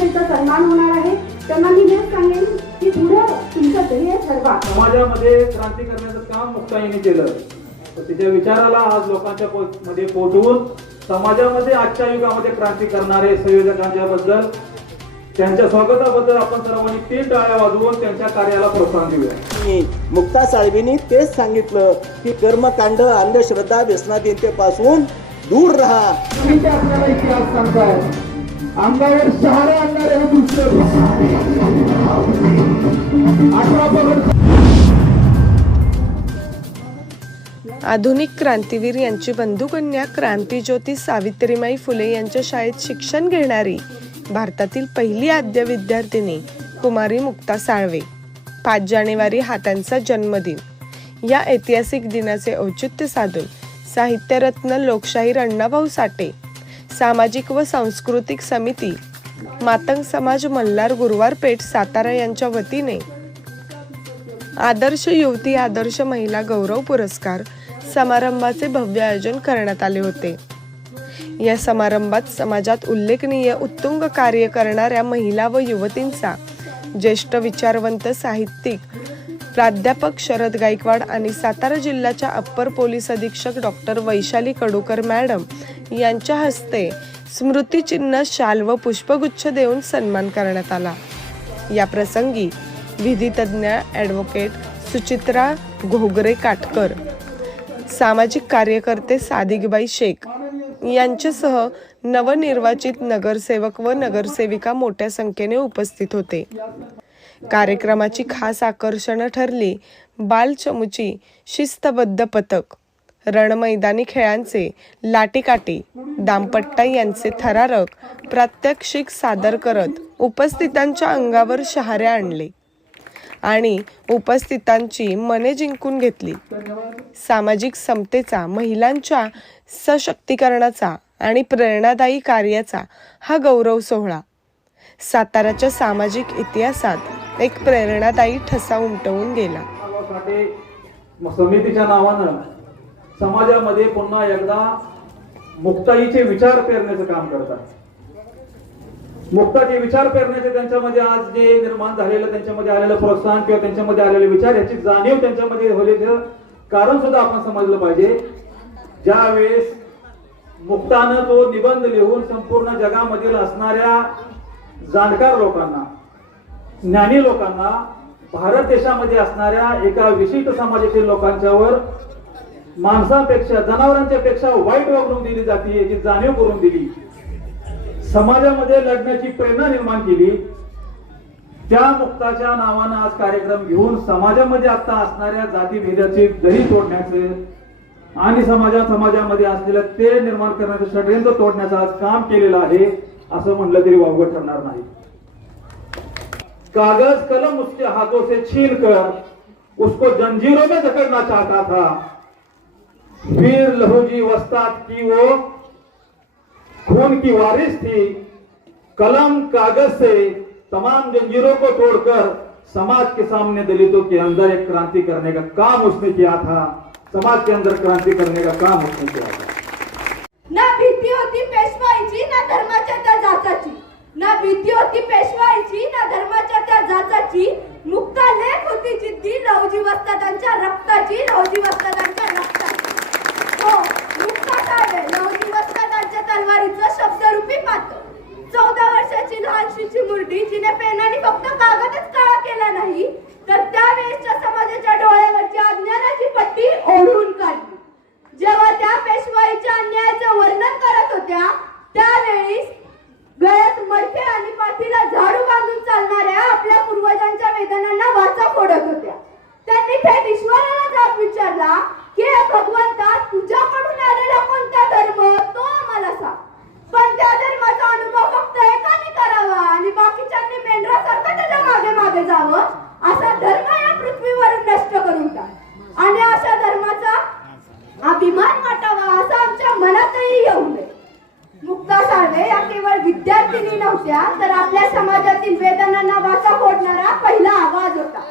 सन्मान होणार आहे. त्यांना मी हेच सांगेन की पुढे तुमचं ध्येय ठरवा. समाजामध्ये क्रांती करण्याचं काम मुक्ताईने केलं. तर तिच्या विचाराला आज लोकांच्या मध्ये पोहोचवून समाजामध्ये आजच्या युगामध्ये क्रांती करणारे संयोजकांच्या बद्दल त्यांच्या स्वागताबद्दल आपण सर्वांनी तीन टाळ्या वाजवून त्यांच्या कार्याला प्रोत्साहन देऊया. मुक्ता साळवींनी तेच सांगितलं की कर्मकांड अंधश्रद्धा व्यसनाधीनतेपासून दूर राहा. तुम्ही ते आपल्याला इतिहास सांगताय. अंगावर सहारा आणणारे हे दृश्य अठरा पगड आधुनिक क्रांतीवीर यांची बंधुकन्या क्रांतीज्योती सावित्रीमाई फुले यांच्या शाळेत शिक्षण घेणारी भारतातील पहिली आद्य विद्यार्थिनी कुमारी मुक्ता साळवे. पाच जानेवारी हा त्यांचा जन्मदिन. या ऐतिहासिक दिनाचे औचित्य साधून साहित्यरत्न लोकशाहीर अण्णाभाऊ साठे सामाजिक व सांस्कृतिक समिती मातंग समाज मल्हार गुरुवार पेठ सातारा यांच्या वतीने. आदर्श युवती आदर्श महिला गौरव पुरस्कार समारंभाचे भव्य आयोजन करण्यात आले होते. या समारंभात समाजात उल्लेखनीय उत्तुंग कार्य करणाऱ्या महिला व युवतींचा ज्येष्ठ विचारवंत साहित्यिक प्राध्यापक शरद गायकवाड आणि सातारा जिल्ह्याच्या अप्पर पोलीस अधीक्षक डॉक्टर वैशाली कडूकर मॅडम यांच्या हस्ते स्मृतिचिन्ह शाल व पुष्पगुच्छ देऊन सन्मान करण्यात आला. या प्रसंगी विधितज्ञ ॲडव्होकेट सुचित्रा घोगरे काटकर सामाजिक कार्यकर्ते सादिकबाई शेख यांच्यासह नवनिर्वाचित नगरसेवक व नगरसेविका मोठ्या संख्येने उपस्थित होते. कार्यक्रमाची खास आकर्षणं ठरली. बालचमुची शिस्तबद्ध पथक रणमैदानी खेळांचे लाटीकाटी दाम्पट्टा यांचे थरारक प्रात्यक्षिक सादर करत उपस्थितांच्या अंगावर शहारे आणले आणि उपस्थितांची मने जिंकून घेतली. सामाजिक समतेचा महिलांच्या सशक्तीकरणाचा आणि प्रेरणादायी कार्याचा हा गौरव सोहळा साताराच्या सामाजिक इतिहासात एक प्रेरणादायी ठसा उमटवून गेला. समितीच्या नावानं समाजामध्ये पुन्हा एकदा मुक्ताईचे विचार पेरण्याचं काम करतात. मुक्ताचे विचार पेरण्याचे त्यांच्यामध्ये आज जे निर्माण झालेलं त्यांच्यामध्ये आलेलं प्रोत्साहन किंवा त्यांच्यामध्ये आलेले विचार याची जाणीव त्यांच्यामध्ये होण्याचं कारण सुद्धा आपण समजलं पाहिजे. ज्या वेळेस मुक्तानं तो निबंध लिहून संपूर्ण जगामधील असणाऱ्या जाणकार लोकांना ज्ञानी लोकांना भारत देशामध्ये असणाऱ्या एका विशिष्ट समाजातील लोकांच्यावर माणसापेक्षा जनावरांच्या पेक्षा वाईट वागणूक दिली जाते याची जाणीव करून दिली. समाजामध्ये लढण्याची प्रेरणा निर्माण केली. त्या मुक्ताच्या नावानं आज कार्यक्रम घेऊन समाजामध्ये आता असणाऱ्या जातीभेदाची दरी तोडण्याचे आणि समाजा समाजामध्ये असलेलं ते निर्माण करण्याचं षडयंत्र तोडण्याचं आज काम केलेलं आहे असं म्हणलं तरी वावगं ठरणार नाही. कागज कलम उसके हाथों से छीन कर उसको जंजीरों में जकड़ना चाहता था। फिर लहूजी वस्ताद की वो खून की वारिस थी। कलम कागज से तमाम जंजीरों को तोड़कर समाज के सामने दलितों के अंदर एक क्रांति करने का काम उसने किया था। समाज के अंदर क्रांति करने का काम उसने किया था। ना भीती होती पेशवाईची ना धर्माच्या त्या जाचाची ना भीती होती पेशवाईची ना धर्माच्या त्या जाचाची. मुक्ता लेख होती जिद्दी लवजी वस्तादांच्या रक्ताची लवजी वस्तादांच्या रक्ताची. हो मुक्ता साळे लवजी वस्तादांच्या तलवारीचं शब्दरूपी पातो चौदा वर्षाची लहानशीची मुरडी जिने पेनाने फक्त कागदच काळा केला नाही तर त्यावेळेसच्या समाजाच्या डोळ्यावरची अज्ञानाची पट्टी ओढून काढली जेव्हा त्या पेशवाईच्या अन्यायाचं वर्णन करत होत्या त्यावेळी गळ्यात मडके आणि पाठीला झाडू बांधून चालणाऱ्या आपल्या पूर्वजांच्या वेदनांना वाचा फोडत होत्या त्यांनी थेट ईश्वराला जाब विचारला की हे भगवंता तुझ्याकडून आलेला कोणता धर्म तो आम्हाला सांग पण त्या धर्माचा अनुभव फक्त एकाने करावा आणि बाकीच्यांनी मेंढरासारखं त्याच्यामागे मागे जावं असा धर्म या पृथ्वीवरून नष्ट करून टाक आणि अशा धर्माचा अभिमान वाटावा असं आमच्या मनातही येऊ नये मुक्ता साळवे या केवळ विद्यार्थिनी नव्हत्या तर आपल्या समाजातील वेदनांना वाचा फोडणारा पहिला आवाज होता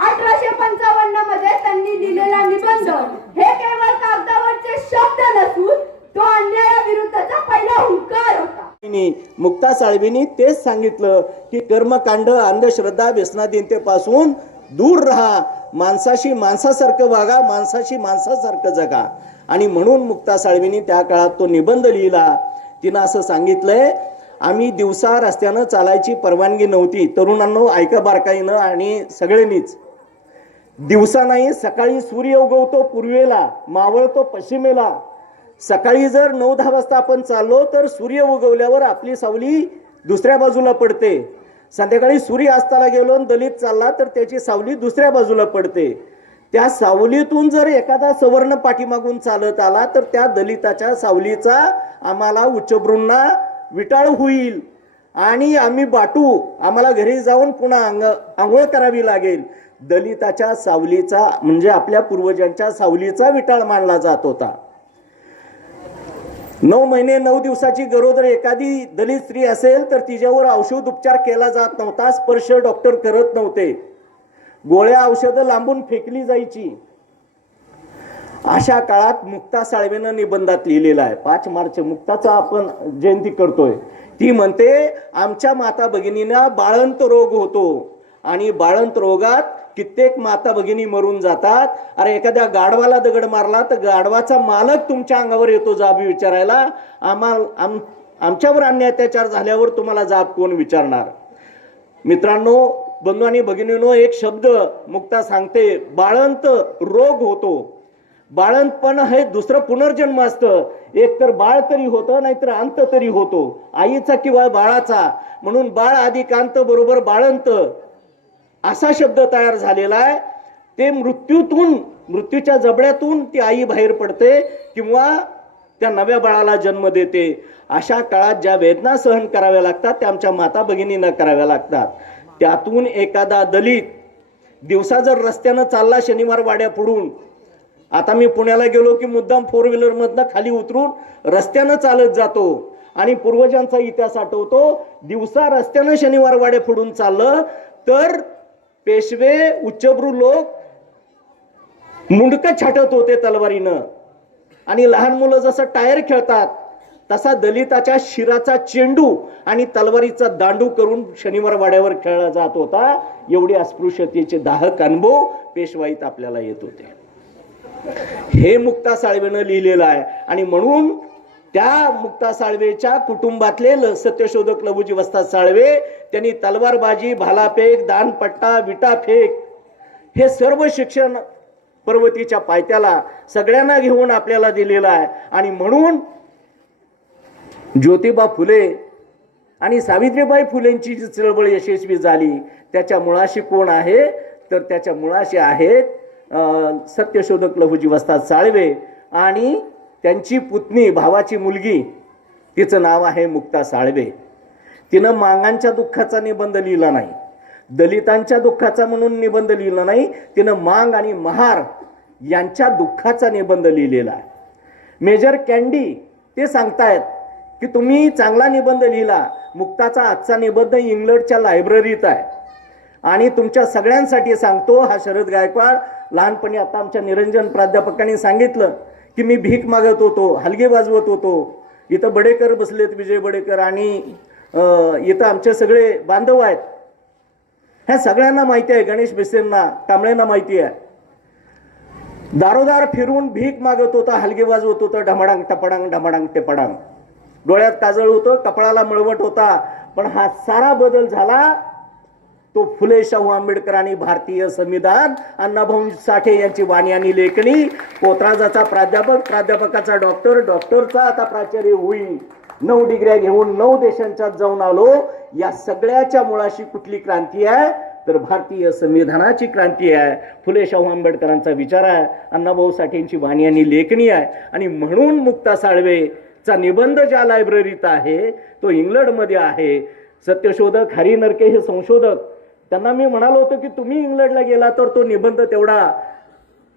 अठराशे पंचावन्नमध्ये त्यांनी लिहिलेला निबंध हे केवळ कागदावरचे शब्द नसून तो अन्यायाविरुद्धचा पहिला हुंकार नी मुक्ता साळवींनी तेच सांगितलं की कर्मकांड अंधश्रद्धा व्यसनाधीनतेपासून दूर राहा. माणसाशी माणसासारखं वागा माणसाशी माणसासारखं जगा. आणि म्हणून मुक्ता साळवींनी त्या काळात तो निबंध लिहिला. तिनं असं सांगितलंय आम्ही दिवसा रस्त्यानं चालायची परवानगी नव्हती. तरुणांनो ऐका बारकाईनं आणि सगळ्यांनीच. दिवसा नाही सकाळी सूर्य उगवतो पूर्वेला मावळतो पश्चिमेला. सकाळी जर नऊ दहा वाजता आपण चाललो तर सूर्य उगवल्यावर आपली सावली दुसऱ्या बाजूला पडते. संध्याकाळी सूर्य असताना गेलो दलित चालला तर त्याची सावली दुसऱ्या बाजूला पडते. त्या सावलीतून जर एखादा सवर्ण पाठीमागून चालत आला तर त्या दलिताच्या सावलीचा आम्हाला उच्चभ्रूंना विटाळ होईल. आणि आम्ही बाटू आम्हाला घरी जाऊन पुन्हा अंग आंघोळ करावी लागेल. दलिताच्या सावलीचा म्हणजे आपल्या पूर्वजांच्या सावलीचा विटाळ मानला जात होता. नऊ महिने नऊ दिवसाची गरोदर एखादी दलित स्त्री असेल तर तिच्यावर औषध उपचार केला जात नव्हता. स्पर्श डॉक्टर करत नव्हते. गोळ्या औषधं लांबून फेकली जायची. अशा काळात मुक्ता साळवेनं निबंधात लिहिलेला आहे. पाच मार्च मुक्ताचा आपण जयंती करतोय. ती म्हणते आमच्या माता भगिनींना बाळंत रोग होतो आणि बाळंत रोगात कित्येक माता भगिनी मरून जातात. अरे एखाद्या गाढवाला दगड मारला तर गाढवाचा मालक तुमच्या अंगावर येतो जाब विचारायला. आम्हाला आम आमच्यावर अन्य अत्याचार झाल्यावर तुम्हाला जाब कोण विचारणार? मित्रांनो बंधू आणि भगिनीनो एक शब्द मुक्ता सांगते बाळंत रोग होतो. बाळंतपण हे दुसरं पुनर्जन्म असतं. एक तर बाळ तरी होतं नाहीतर अंत तरी होतो. आईचा किंवा बाळाचा. म्हणून बाळ आधी कांत बरोबर बाळंत. असा शब्द तयार झालेला आहे. ते मृत्यूतून मृत्यूच्या जबड्यातून ती आई बाहेर पडते किंवा त्या नव्या बाळाला जन्म देते. अशा काळात ज्या वेदना सहन कराव्या लागतात त्या आमच्या माता भगिनींना कराव्या लागतात. त्यातून एखादा दलित दिवसा जर रस्त्यानं चालला शनिवार वाड्या पुढून. आता मी पुण्याला गेलो की मुद्दाम फोर व्हीलरमधनं खाली उतरून रस्त्यानं चालत जातो आणि पूर्वजांचा इतिहास आठवतो. दिवसा रस्त्यानं शनिवार वाड्या फोडून चाललं तर पेशवे उच्चभ्रू लोक मुंडक छाटत होते तलवारीनं. आणि लहान मुलं जसं टायर खेळतात तसा दलिताच्या शिराचा चेंडू आणि तलवारीचा दांडू करून शनिवार वाड्यावर खेळला जात होता. एवढी अस्पृश्यतेचे दाहक अनुभव पेशवाईत आपल्याला येत होते. हे मुक्ता साळवेनं लिहिलेलं आहे. आणि म्हणून त्या मुक्ता साळवेच्या कुटुंबातले ल- सत्यशोधक लघुजी वस्ताद साळवे त्यांनी तलवारबाजी भालाफेक दानपट्टा विटाफेक हे सर्व शिक्षण पर्वतीच्या पायथ्याला सगळ्यांना घेऊन आपल्याला दिलेलं आहे. आणि म्हणून ज्योतिबा फुले आणि सावित्रीबाई फुलेंची जी चळवळ यशस्वी झाली त्याच्या मुळाशी कोण आहे? तर त्याच्या मुळाशी आहेत सत्यशोधक लघुजी वस्ताद साळवे आणि त्यांची पुतणी भावाची मुलगी तिचं नाव आहे मुक्ता साळवे. तिनं मांगांच्या दुःखाचा निबंध लिहिला नाही. दलितांच्या दुःखाचा म्हणून निबंध लिहिला नाही. तिनं मांग आणि महार यांच्या दुःखाचा निबंध लिहिलेला आहे. मेजर कॅन्डी ते सांगतायत की तुम्ही चांगला निबंध लिहिला. मुक्ताचा आजचा निबंध इंग्लंडच्या लायब्ररीत आहे. आणि तुमच्या सगळ्यांसाठी सांगतो हा शरद गायकवाड लहानपणी आता आमच्या निरंजन प्राध्यापकांनी सांगितलं. की मी भीक मागत होतो हलगे वाजवत होतो. इथं बडेकर बसलेत विजय बडेकर आणि इथं आमचे सगळे बांधव आहेत. ह्या सगळ्यांना माहिती आहे गणेश बिसेंना कांबळेंना माहिती आहे. दारोदार फिरून भीक मागत होता हलगे वाजवत होतं ढमाडांग टपडांग ढमाडांग टेपडांग डोळ्यात काजळ होतं कपाळाला मळवट होता पण हा सारा बदल झाला तो फुले शाहू आंबेडकर आणि भारतीय संविधान अण्णाभाऊ साठे यांची वाणी आणि लेखणी पोतराजाचा प्राध्यापक प्राध्यापकाचा डॉक्टर डॉक्टरचा आता प्राचार्य होईल. नऊ डिग्र्या घेऊन नऊ देशांच्यात जाऊन आलो. या सगळ्याच्या मुळाशी कुठली क्रांती आहे? तर भारतीय संविधानाची क्रांती आहे. फुले शाहू आंबेडकरांचा विचार आहे. अण्णाभाऊ साठेंची वाणी आणि लेखणी आहे. आणि म्हणून मुक्ता साळवेचा निबंध ज्या लायब्ररीत आहे तो इंग्लंडमध्ये आहे. सत्यशोधक हरी नरके हे संशोधक त्यांना मी म्हणालो होतो की तुम्ही इंग्लंडला गेला तर तो निबंध तेवढा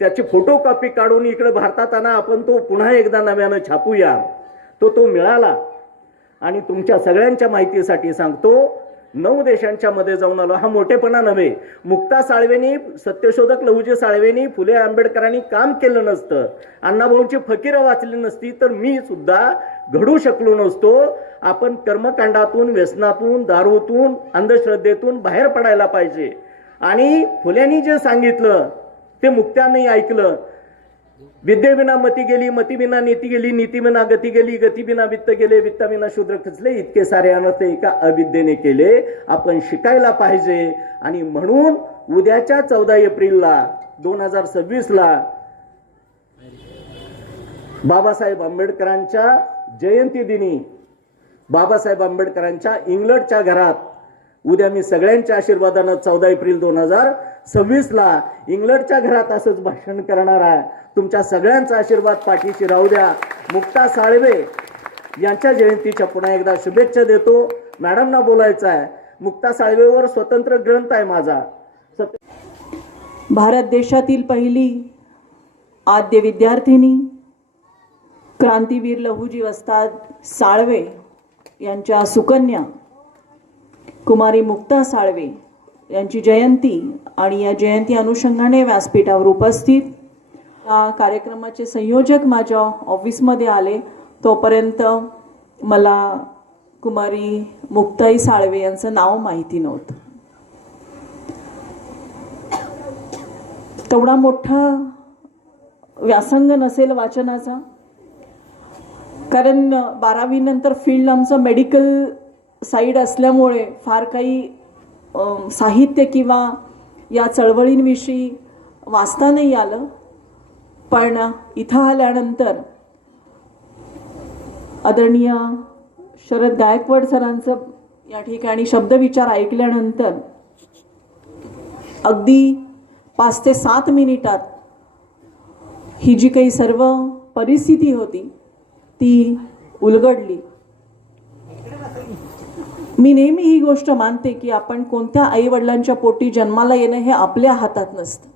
त्याची फोटो कॉपी काढून इकडे भारतात आणा आपण तो पुन्हा एकदा नव्यानं छापूया. तो तो मिळाला. आणि तुमच्या सगळ्यांच्या माहितीसाठी सांगतो नऊ देशांच्या मध्ये जाऊन आलो. हा मोठेपणा नव्हे. मुक्ता साळवेनी सत्यशोधक लहुजी साळवेनी फुले आंबेडकरांनी काम केलं नसतं. अण्णाभाऊंची फकीरं वाचली नसती तर मी सुद्धा घडू शकलो नसतो. आपण कर्मकांडातून व्यसनातून दारूतून अंधश्रद्धेतून बाहेर पडायला पाहिजे. आणि फुल्यांनी जे सांगितलं ते मुक्त्याने ऐकलं. विद्येविना मती गेली मतीविना नीती गेली नीतीविना गती गेली गतीविना वित्त गेले वित्ताविना शूद्र खचले इतके सारे अनर्थ एका अविद्येने केले. आपण शिकायला पाहिजे. आणि म्हणून उद्याच्या चौदा एप्रिलला दोन हजार सव्वीसला बाबासाहेब आंबेडकरांच्या जयंती दिनी बाबासाहेब आंबेडकरांच्या इंग्लंडच्या घरात. उद्या मी सगळ्यांच्या आशीर्वादानं चौदा एप्रिल दोन हजार सव्वीसला इंग्लंडच्या घरात असंच भाषण करणार आहे. तुमच्या सगळ्यांचा आशीर्वाद पाठीशी राहू द्या. मुक्ता साळवे यांच्या जयंतीच्या पुन्हा एकदा शुभेच्छा देतो. मॅडमना बोलायचं आहे. मुक्ता साळवेवर स्वतंत्र ग्रंथ आहे माझा. सत्य भारत देशातील पहिली आद्य विद्यार्थिनी क्रांतीवीर लहुजी वस्ताद साळवे. यांच्या सुकन्या कुमारी मुक्ता साळवे यांची जयंती आणि या जयंती अनुषंगाने व्यासपीठावर उपस्थित. या कार्यक्रमाचे संयोजक माझ्या ऑफिसमध्ये आले. तोपर्यंत मला कुमारी मुक्ताई साळवे यांचं नाव माहिती नव्हतं. तेवढा मोठा व्यासंग नसेल वाचनाचा. कारण बारावीनंतर फील्ड आमचं मेडिकल साईड असल्यामुळे फार काही साहित्य किंवा या चळवळींविषयी वाचता नाही आलं. पण इथं आल्यानंतर आदरणीय शरद गायकवाड सरांचं या ठिकाणी शब्दविचार ऐकल्यानंतर अगदी पाच ते सात मिनिटात ही जी काही सर्व परिस्थिती होती ती उलगडली. मी नेहमी ही गोष्ट मानते की आपण कोणत्या आई वडिलांच्या पोटी जन्माला येणं हे आपल्या हातात नसतं.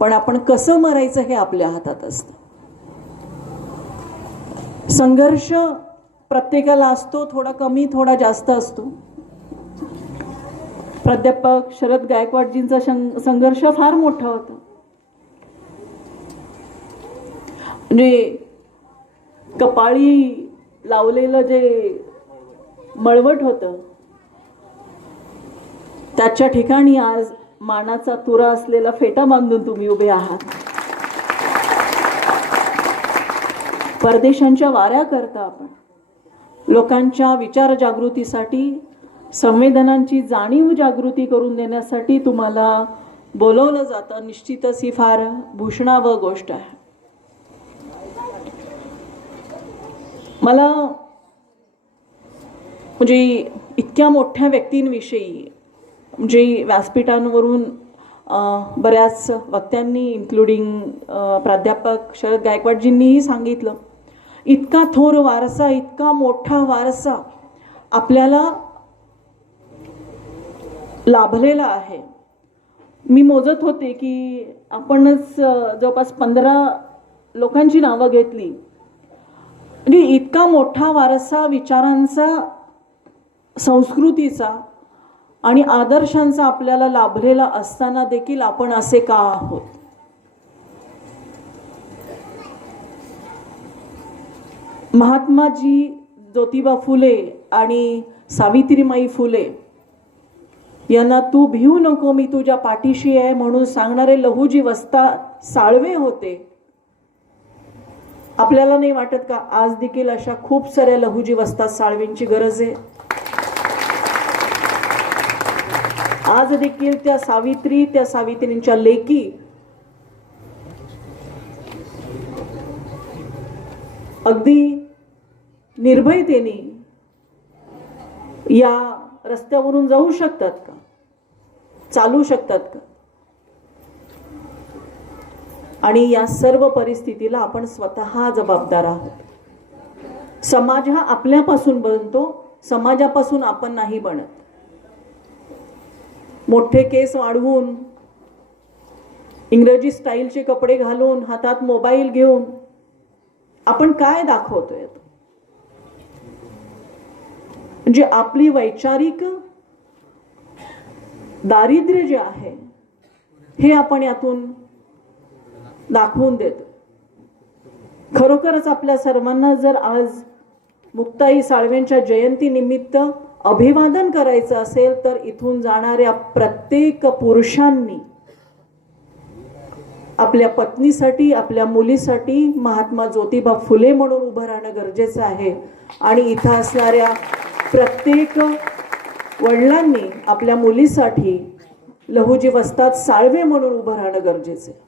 पण आपण कसं मरायचं हे आपल्या हातात असतं. संघर्ष प्रत्येकाला असतो थोडा कमी थोडा जास्त असतो. प्राध्यापक शरद गायकवाडजींचा संघर्ष फार मोठा होता. म्हणजे कपाळी लावलेलं जे मळवट होतं त्याच्या ठिकाणी आज मानाचा तुरा असलेला फेटा बांधून तुम्ही उभे आहात. परदेशांच्या वाऱ्या करता आपण लोकांच्या विचार जागृतीसाठी संवेदनांची जाणीव जागृती करून देण्यासाठी तुम्हाला बोलवलं जातं. निश्चितच ही फार भूषणावं गोष्ट आहे. मला म्हणजे इतक्या मोठ्या व्यक्तींविषयी म्हणजे व्यासपीठांवरून बऱ्याच वक्त्यांनी इन्क्लुडिंग प्राध्यापक शरद गायकवाडजींनीही सांगितलं इतका थोर वारसा इतका मोठा वारसा आपल्याला लाभलेला आहे. मी मोजत होते की आपणच जवळपास पंधरा लोकांची नावं घेतली. म्हणजे इतका मोठा वारसा विचारांचा संस्कृतीचा आणि आदर्शांचा आपल्याला लाभलेला असताना देखील आपण असे का आहोत? महात्माजी ज्योतिबा फुले आणि सावित्रीमाई फुले यांना तू भिवू नको मी तुझ्या पाठीशी आहे म्हणून सांगणारे लहुजी वस्ता साळवे होते. आपल्याला नाही वाटत का? आज देखील अशा खूप साऱ्या लहुजी वस्तात साळवींची गरज आहे. आज देखील त्या सावित्री त्या सावित्रींच्या लेकी अगदी निर्भयतेने या रस्त्यावरून जाऊ शकतात का? चालू शकतात का? आणि या सर्व परिस्थितीला आपण स्वतः जबाबदार आहोत. समाज हा आपल्यापासून बनतो समाजापासून आपण नाही बनत. मोठे केस वाढवून इंग्रजी स्टाईलचे कपडे घालून हातात मोबाईल घेऊन आपण काय दाखवतोय म्हणजे आपली वैचारिक दारिद्र्य जे आहे हे आपण यातून दाखवून देतो. खरोखरच आपल्या सर्वांना जर आज मुक्ताई साळवेंच्या जयंतीनिमित्त अभिवादन करायचं असेल तर इथून जाणाऱ्या प्रत्येक पुरुषांनी आपल्या पत्नीसाठी आपल्या मुलीसाठी महात्मा ज्योतिबा फुले म्हणून उभं राहणं गरजेचं आहे. आणि इथं असणाऱ्या प्रत्येक वडिलांनी आपल्या मुलीसाठी लहुजी वस्तात साळवे म्हणून उभं राहणं गरजेचं आहे.